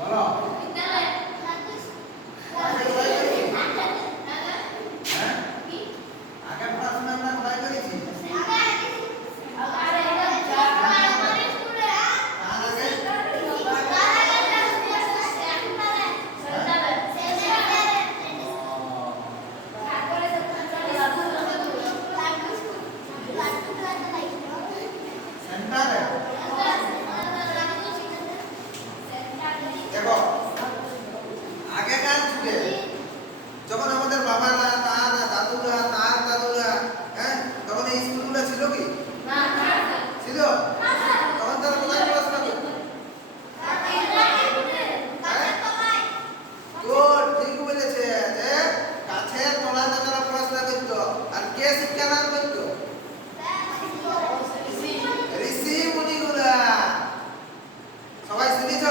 বলো আগে পড়াশোনা আমরা কোথায় করেছি? সেন্টারে দেখো আগেকার যুগে যখন আমাদের বাবারা তার দাদুরা তার দাদুরা তখন এই স্কুলগুলো ছিল কি ছিল? তখন তারা কোথায় পড়াশোনা করতো? গুড, ঠিক বলেছে যে গাছের তলাতে তারা পড়াশোনা করতো। আর কে শিক্ষাদান করতো? ঋষি মুনিগুলা। সবাই শুনেছ?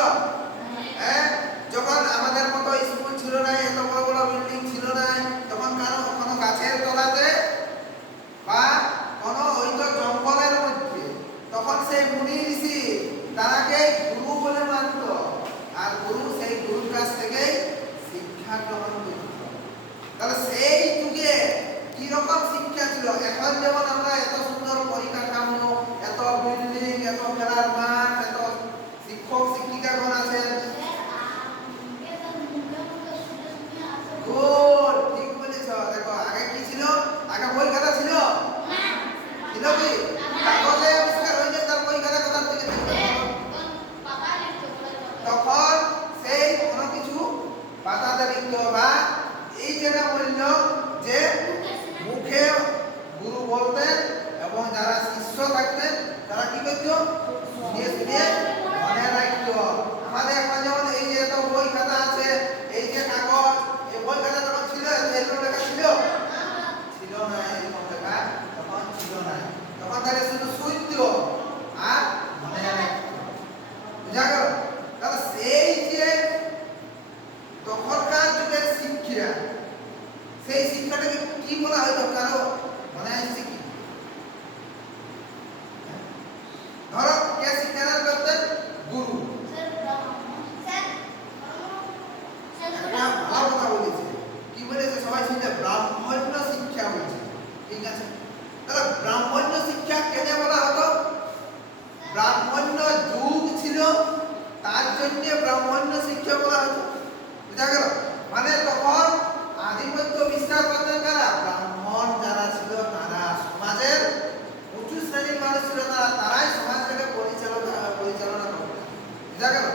যখন আমাদের মতো স্কুল ছিল না, এত বড় বড় বিল্ডিং ছিল না, তখন কোনো গাছের তলাতে বা কোনো হয়তো জঙ্গলের মধ্যে তখন সেই মুনি ঋষি তারাকে গুরু বলে মানত। আর গুরু সেই গুরুর কাছ থেকেই শিক্ষা গ্রহণ করত। তাহলে সেই যুগে কিরকম শিক্ষা ছিল? এখন যেমন আমরা এত সুন্দর পরিকাঠামো, এত বিল্ডিং, এত খেলার মাঠ, এত শিক্ষক শিক্ষিকাগণ আছেন। গুড, ঠিক বলেছ। দেখো আগে কি ছিল? আগে বই খাতা ছিল? ছিল কি? কাগজে আবিষ্কার হয়েছে, তার বই খাতা কোথা থেকে ছিল? তখন সেই কোনো কিছু পাতাতে লিখত বা এই যেটা বলল যে মুখে গুরু বলতেন এবং যারা শিষ্য থাকতেন তারা কি করত? শুনিয়ে শুনিয়ে মনে রাখত। আমাদের এখন যেমন এই যে এত বই খাতা আছে, এই যে কাগজ, এই বই খাতা তখন ছিল? এরকম লেখা ছিল? ছিল না, এরকম লেখা তখন ছিল না। তখন তারা শুধু শুনত আর মনে রাখত। বুঝা গেল? তাহলে সেই যে তখনকার যুগের শিক্ষা, সেই শিক্ষাটাকে কি বলা হয়তো কারো মনে আসছে কি? ধরো কে শিক্ষাদান করতেন? গুরু। ভালো কথা বলেছে। কি বলেছে? সবাই শুনতে ব্রাহ্মণ্য শিক্ষা বলছে। ঠিক আছে, তাহলে ব্রাহ্মণ্য শিক্ষা কেন বলা হতো? ব্রাহ্মণ্য যুগ ছিল, তার জন্য ব্রাহ্মণ্য শিক্ষা বলা হতো। বুঝা গেল? মানে তখন আধিপত্য বিস্তার করতেন কারা? ব্রাহ্মণ যারা ছিল তারা, সমাজের উঁচু শ্রেণীর মানুষ ছিল তারাই সমাজটাকে পরিচালনা করতেন। বুঝা গেল?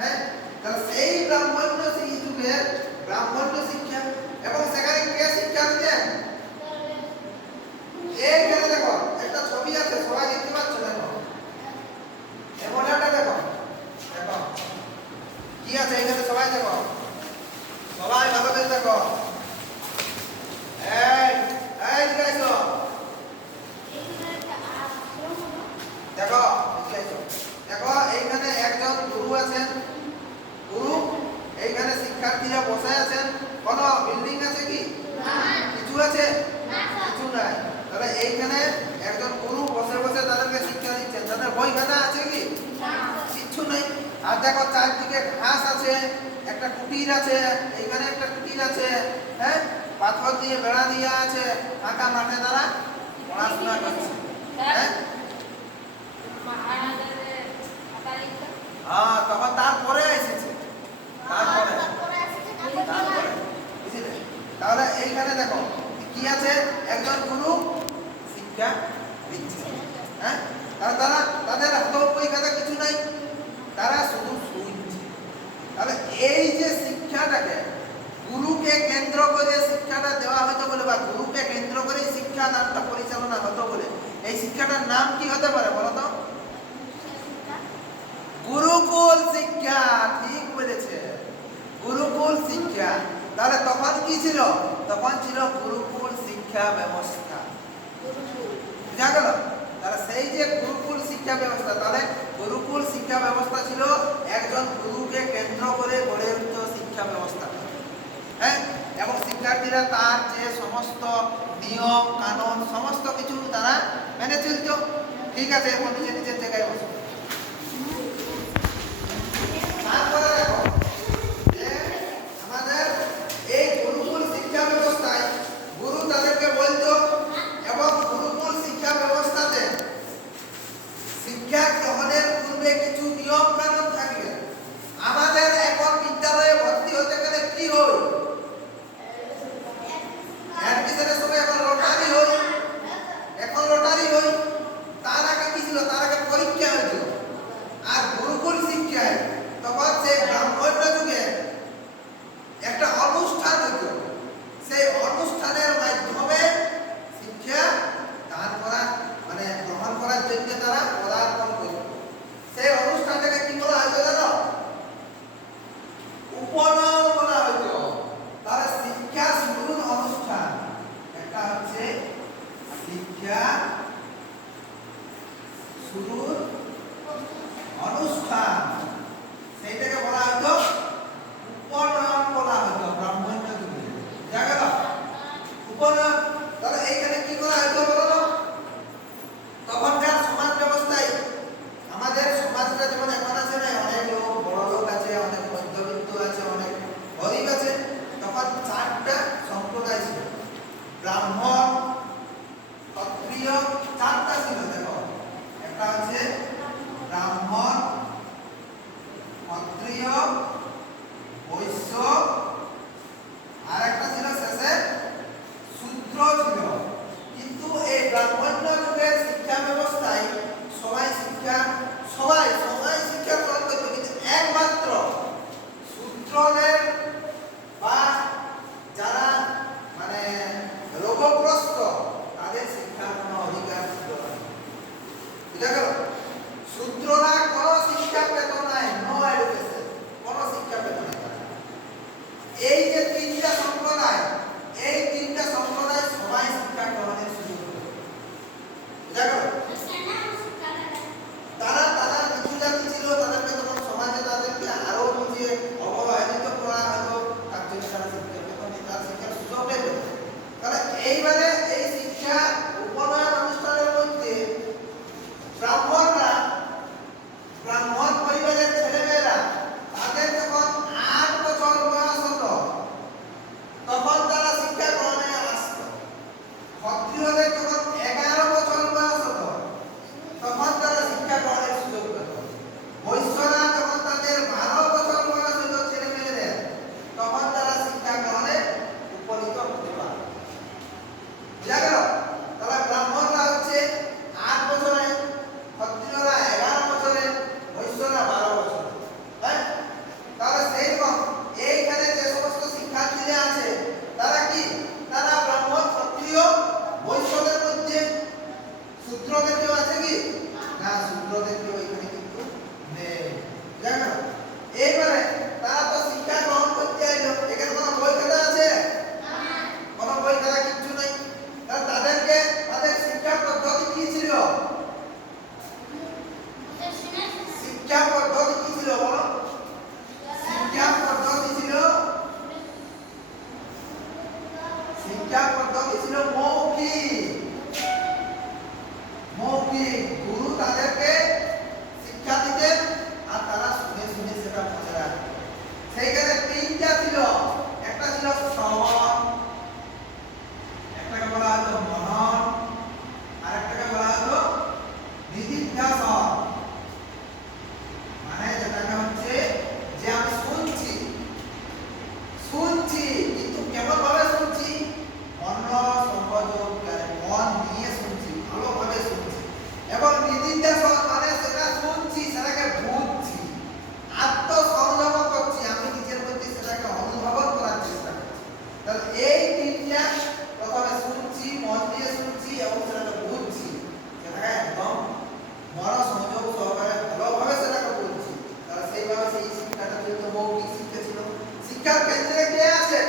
হ্যাঁ, তাহলে সেই ব্রাহ্মণ্য সেই যুগের ব্রাহ্মণ্য শিক্ষা। এবং সেখানে কে শিক্ষা দিতেন? এইখানে দেখো একটা ছবি আছে, সবাই দেখতে পাচ্ছ? দেখো এই মডেলটা দেখো, দেখো কি আছে এখানে, সবাই দেখো, সবাই ভালো করে দেখো। এই এই দেখো, দেখো দেখো এইখানে একজন গুরু আছেন। গুরু, এইখানে শিক্ষার্থীরা বসে আছেন। কোনো বিল্ডিং আছে কি? কিছু আছে? কিছু নাই। তাহলে এইখানে একজন গুরু বসে বসে তাদেরকে শিক্ষা দিচ্ছেন। তাদের বই খাতা আছে কি? কিচ্ছু নেই। আর দেখো চারদিকে ঘাস আছে, একটা কুটির আছে, এইখানে একটা কুটির আছে, হ্যাঁ, পাথর দিয়ে বেড়া দিয়ে আছে, ফাঁকা মাঠে তারা পড়াশোনা করছে। হ্যাঁ, তখন তারপরে এসেছে, তারপরে বুঝলে? তাহলে এইখানে দেখো কি আছে? একজন গুরু শিক্ষা দিচ্ছে। হ্যাঁ, তারা তাদের হাতে বই খাতা কিছু নাই, তারা শুধু শুনছে। তাহলে এই যে শিক্ষাটাকে গুরুকে কেন্দ্র করে শিক্ষাটা দেওয়া হতো বলে, বা গুরুকে কেন্দ্র করে শিক্ষাদানটা পরিচালনা হতো বলে, এই শিক্ষাটার নাম কি হতে পারে বলো তো? গুরুকুল শিক্ষা। ঠিক বলেছে, গুরুকুল শিক্ষা। তাহলে তখন কি ছিল? তখন ছিল গুরুকুল শিক্ষা ব্যবস্থা। বুঝা গেল? তাহলে সেই যে গুরুকুল শিক্ষা ব্যবস্থা, তাহলে গুরুকুল শিক্ষা ব্যবস্থা ছিল একজন গুরুকে কেন্দ্র করে গড়ে উঠত শিক্ষা ব্যবস্থা। হ্যাঁ, এবং শিক্ষার্থীরা তার যে সমস্ত নিয়ম কানুন সমস্ত কিছু তারা মেনে চলত। ঠিক আছে, এখন নিজের নিজের জায়গায় বসো। তারপরে দেখো মৌখিক শিক্ষা ছিল। শিক্ষার কেন্দ্রে কে আছে?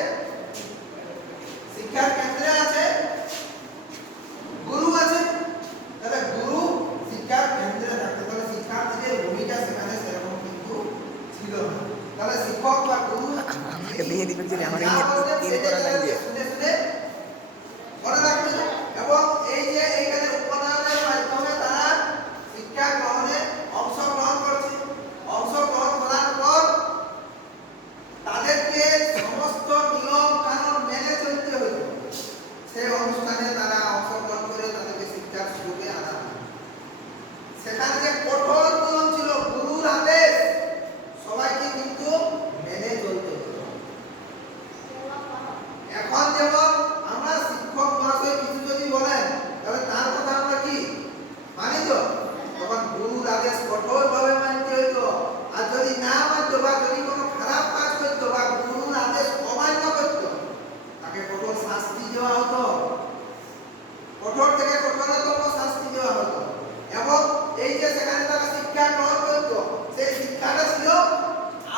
শিক্ষার কেন্দ্রে আছে গুরু আছে। তাহলে গুরু শিক্ষার কেন্দ্রে থাকতে, তাহলে শিক্ষার্থীদের ভূমিকা সেখানে সেরকম কিন্তু ছিল না। তাহলে শিক্ষক বা গুরু দিয়ে দিবেন যে আমার যা বলতেন সেটা শুনে শুনে মনে রাখতেন। এবং এই যে এইখানে উপনয়নের মাধ্যমে তারা শিক্ষা গ্রহণে অংশগ্রহণ করছে। অংশগ্রহণ করার পর তাদেরকে সমস্ত নিয়ম কানুন মেনে চলতে হতো। সেই অনুষ্ঠানে তারা অংশগ্রহণ করে তাদেরকে শিক্ষার সুযোগে আনা হয়। সেখানে যে কঠোর নিয়ম ছিল, গুরুর আদেশ সবাইকে কিন্তু মেনে চলতে হতো। এখন যেমন আমরা শিক্ষক মহাশয় কিছু যদি বলেন তাহলে তার কথা আমরা কি মানি তো, তখন গুরুর আদেশ কঠোরভাবে মানতে হতো। আর যদি না মানতো বা যদি কোনো খারাপ কাজ করতো বা গুরুর আদেশ অমান্য করতো তাকে কঠোর শাস্তি দেওয়া হতো। কঠোর থেকে কঠোরতম শাস্তি দেওয়া হতো। এবং এই যে সেখানে তারা শিক্ষা গ্রহণ করতো, সেই শিক্ষাটা ছিল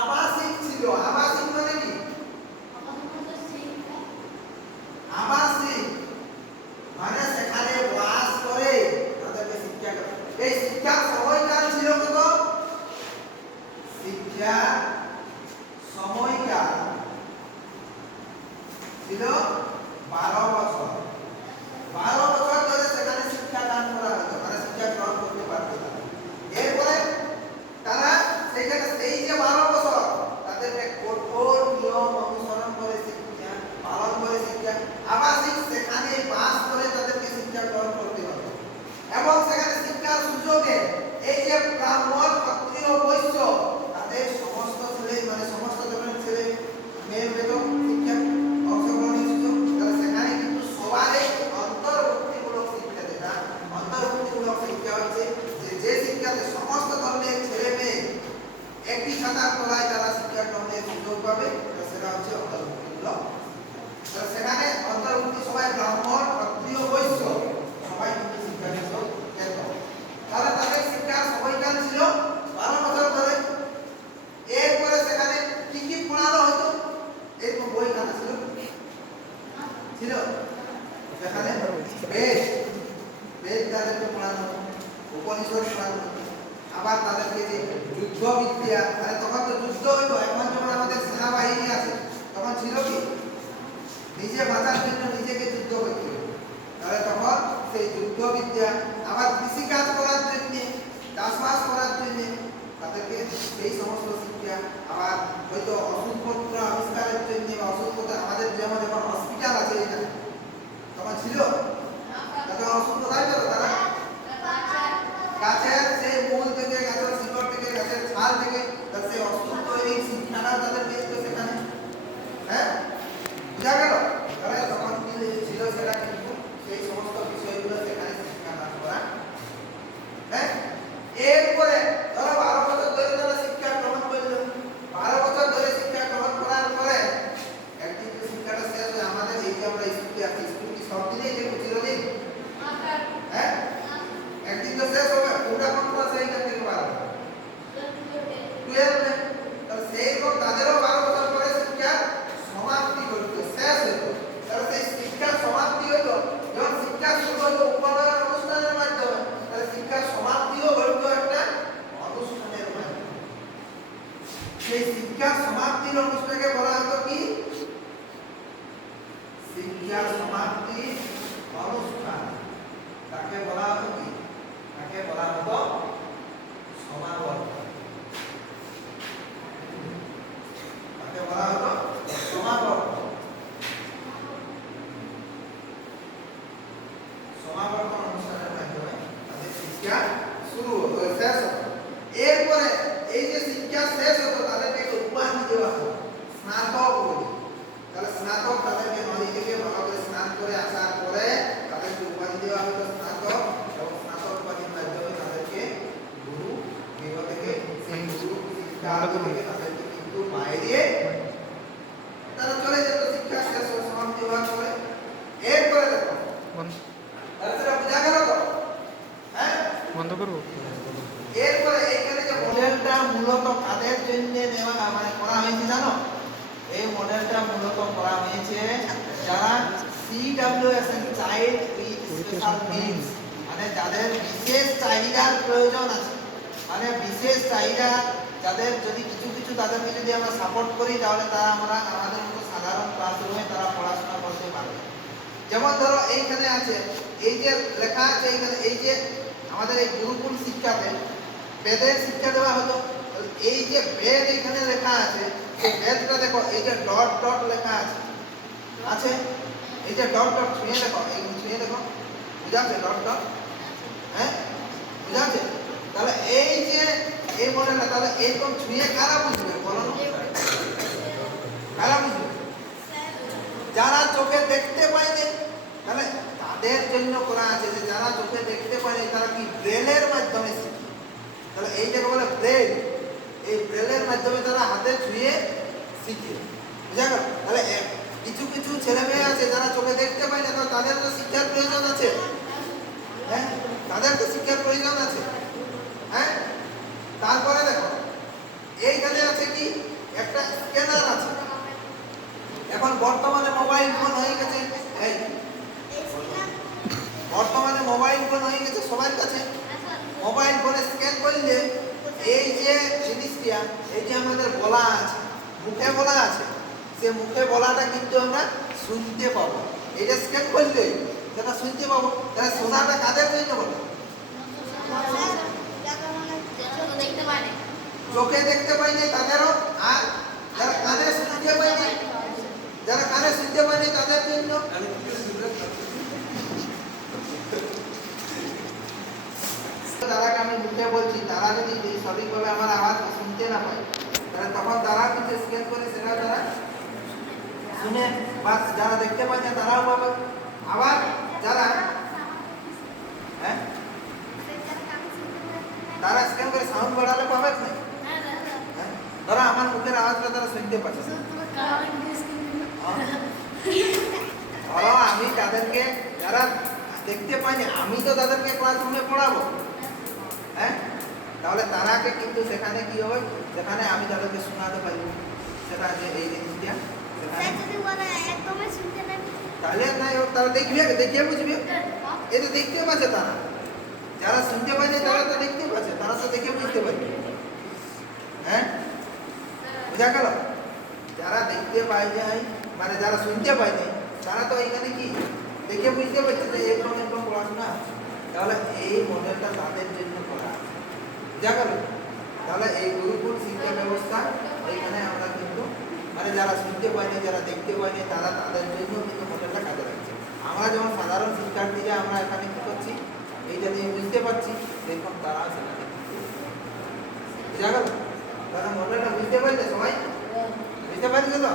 আবাসিক ছিল। আবাসিক মানে কি? আবাসিক মানে সেখানে বাস করে তাদেরকে শিক্ষা করে। এই শিক্ষার সময়কাল ছিল কত? শিক্ষা সময়কাল ছিল 12 বছর। 12 বছর ধরে সেখানে শিক্ষা দান করা হতো, মানে শিক্ষা গ্রহণ করতে পারতো তারা। এরপরে তারা সেখানে সেই যে 12 বছর তাদেরকে কঠোর নিয়ম অনুসরণ করে শিক্ষা পালন করে শিক্ষা আবাসিক সেখানে বাস করে তাদেরকে শিক্ষা গ্রহণ করতে হবে। এবং সেখানে শিক্ষার সুযোগে এই যে ব্রাহ্মণ ক্ষত্রিয় বৈশ্য তাদের সমস্ত ছেলে, মানে সমস্ত ধরনের ছেলে মেয়ে পেতো শিক্ষা অংশগ্রহণের সুযোগ। তাহলে সেখানে কিন্তু সবারই অন্তর্ভুক্তিমূলক শিক্ষা, যেটা অন্তর্ভুক্তিমূলক শিক্ষা হচ্ছে যে শিক্ষাতে সমস্ত ধরনের ছেলে মেয়ে একটি ছাতার তলায় তারা শিক্ষা গ্রহণের সুযোগ পাবে, সেটা হচ্ছে অন্তর্ভুক্তিমূলক। সেখানে অন্তর্ভুক্তি সবাই ব্রাহ্মণ ক্ষত্রিয় বৈশ্য সবাই কিন্তু শিক্ষা পেত। তাহলে তাদের শিক্ষার সময়কাল ছিল 12 বছর ধরে। এরপরে সেখানে কি কি পড়ানো হতো? এরকম বই খাতা ছিল ছিল সেখানে বেদ তাদেরকে পড়ানো হতো, উপনিষদ পড়ানো হতো। আবার তাদেরকে যে যুদ্ধ বিদ্যা, মানে তখন তো যুদ্ধ হতো। এখন যখন আমাদের সেনাবাহিনী আছে, তখন ছিল কি নিজে বাঁচার জন্য নিজেকে যুদ্ধ করতে হবে। তাহলে তখন সেই যুদ্ধ বিদ্যা, আবার কৃষিকাজ করার জন্য, চাষবাস করার জন্য তাদেরকে সেই সমস্ত শিক্ষা, আবার হয়তো ওষুধপত্র আবিষ্কারের জন্য বা ওষুধপত্র, আমাদের যেমন এখন হসপিটাল আছে এখানে, তখন ছিল তখন ওষুধ কোথায় পেল তারা? গাছের সেই মূল থেকে, গাছের শিকড় থেকে, গাছের ছাল থেকে সেই ওষুধ তৈরির শিক্ষাটা তাদের পেত সেখানে। হ্যাঁ, বুঝা গেল? তাহলে তখন কি ছিল সেটা কিন্তু সেই সমস্ত বিষয়গুলো সেখানে শিক্ষা দান করা। হ্যাঁ, এরপরে ধরো 12 বছর ধরে তারা শিক্ষা গ্রহণ করলো। 12 বছর ধরে শিক্ষা গ্রহণ করার পরে একদিন তো শিক্ষাটা শেষ হয়। আমাদের এই যে আমরা স্কুলে আছি, স্কুল কি সব দিনেই দেখবো চিরদিন? হ্যাঁ, একদিন তো শেষ হবে। ওটা কোন ক্লাসে এইখান থেকে 12? 12 এ। তাহলে সেইরকম তাদেরও 12 বছর পরে শিক্ষা সমাপ্তি করতো, শেষ হতো। তাহলে সেই শিক্ষার সমাপ্তি হতো যখন শিক্ষা শুরু হতো উপনয়ন অনুষ্ঠানের মাধ্যমে, তাহলে শিক্ষার সমাপ্তিও হতো একটা অনুষ্ঠানের মাধ্যমে। সেই শিক্ষার সমাপ্তির অনুষ্ঠানকে বলা হতো কি? শিক্ষার সমাপ্তি অনুষ্ঠান। তাকে বলা হতো কি? তাকে বলা হতো সমাবর্তন। তাকে বলা হতো সমাবর্তন। সমাবর্তন অনুষ্ঠানের মাধ্যমে তাদের শিক্ষা শুরু হতো, শেষ হতো। এরপরে এই যে শিক্ষা শেষ হতো তাদেরকে একটা উপাধি দেওয়া হতো, স্নাতক বলে। তাহলে স্নাতক তাদেরকে নদী থেকে ভালো করে স্নান করে আসার পরে তাদেরকে উপাধি দেওয়া হতো স্নাতক। এবং স্নাতক উপাধির মাধ্যমে তাদেরকে গুরু গৃহ থেকে সেই গুরু শিক্ষা থেকে তাদেরকে কিন্তু বাইরে জন্য দেওয়া মানে করা হয়েছে জানো? এই মডেলটা মূলত করা হয়েছে যারা CWS child with special needs মানে যাদের বিশেষ চাহিদার প্রয়োজন আছে, মানে বিশেষ চাহিদা যাদের যদি কিছু কিছু তাদেরকে যদি আমরা সাপোর্ট করি তাহলে তারা আমরা আমাদের মতো সাধারণ ক্লাসরুমে তারা পড়াশোনা করতে পারবে। যেমন ধরো এইখানে আছে, এই যে লেখা আছে এইখানে, এই যে আমাদের এই গুরুকুল শিক্ষাতে বেদের শিক্ষা দেওয়া হতো, এই যে বেদ এখানে লেখা আছে, এই বেদটা দেখো, এই যে ডট ডট লেখা আছে আছে এই যে ডট ডট ছুঁয়ে দেখো, এই ছুঁয়ে দেখো, বুঝাচ্ছে ডট ডট? হ্যাঁ বুঝাচ্ছে? তাহলে এই যে এই মডেলটা, তাহলে এইরকম ছুঁয়ে কারা বুঝবে বলো না? কারা বুঝবে? যারা চোখে দেখতে পায়নি, তাহলে তাদের জন্য করা আছে যে যারা চোখে দেখতে পায়নি তারা কি ব্রেলের মাধ্যমে শিখে। তাহলে এই যে বলে ব্রেল, এই ব্রেলের মাধ্যমে তারা হাতে ছুঁয়ে শিখে, বুঝা গেল? তাহলে কিছু কিছু ছেলে মেয়ে আছে যারা চোখে দেখতে পায় না, তাদের তো শিক্ষার প্রয়োজন আছে। হ্যাঁ, তাদের তো শিক্ষার প্রয়োজন আছে। হ্যাঁ, তারপরে দেখো এইখানে আছে কি একটা স্ক্যানার আছে। এখন বর্তমানে মোবাইল ফোন হয়ে গেছে, এই বর্তমানে মোবাইল ফোন হয়ে গেছে সবার কাছে। মোবাইল ফোনে স্ক্যান করলে এই যে জিনিসটা, এই যে আমাদের বলা আছে, মুখে বলা আছে, সে মুখে বলাটা কিন্তু আমরা শুনতে পাবো। এটা স্ক্যান করলে সেটা শুনতে পাবো। তাহলে শোনাটা কাদের জন্য বলো? চোখে দেখতে পাইনি তাদেরও, আর যারা কানে শুনতে পাইনি, যারা কানে শুনতে পাইনি তাদের জন্য। তারাকে আমি মুখে বলছি, তারা যদি সঠিকভাবে আমার আওয়াজ শুনতে না পায়, তাহলে তখন তারা কিন্তু স্ক্যান করে সেটা তারা শুনে, বা যারা দেখতে পাচ্ছে তারাও পাবে। আবার যারা হ্যাঁ তারা স্ক্যান করে সাউন্ড বাড়ালে পাবে না। ধরো আমার মুখের আওয়াজটা তারা শুনতে পাচ্ছে, ধরো আমি তাদেরকে, যারা দেখতে পাইনি, আমি তো তাদেরকে ক্লাসরুমে পড়াবো। হ্যাঁ, তাহলে তারাকে কিন্তু সেখানে কি হবে, সেখানে আমি তাদেরকে শোনাতে পারি, সেটা যে এই জিনিসটা তাহলে না, তারা দেখবে, দেখিয়ে বুঝবে। এই তো দেখতে পাচ্ছে তারা, যারা শুনতে পাচ্ছে তারা তো দেখতে পাচ্ছে, তারা তো দেখে বুঝতে পারবে। হ্যাঁ, বুঝা গেল? যারা দেখতে পায় যায়, মানে যারা শুনতে পায় যায়, তারা তো এখানে কি দেখে বুঝতে পারছে যে এরকম এরকম পড়াশোনা। তাহলে এই মডেলটা তাদের জন্য করা আছে, বুঝা গেল? তাহলে এই গুরুকুল শিক্ষা ব্যবস্থা এখানে আমরা কিন্তু মানে যারা শুনতে পায়নি, যারা দেখতে পায়নি, তারা তাদের জন্য কিন্তু মডেলটা কাজে লাগছে। আমরা যেমন সাধারণ শিক্ষার্থীরা আমরা এখানে কি করছি, এইটা দিয়ে বুঝতে পারছি, দেখুন তারা সেখানে বুঝা গেল? তারা মডেলটা বুঝতে পারছে, সবাই বুঝতে পারছে তো?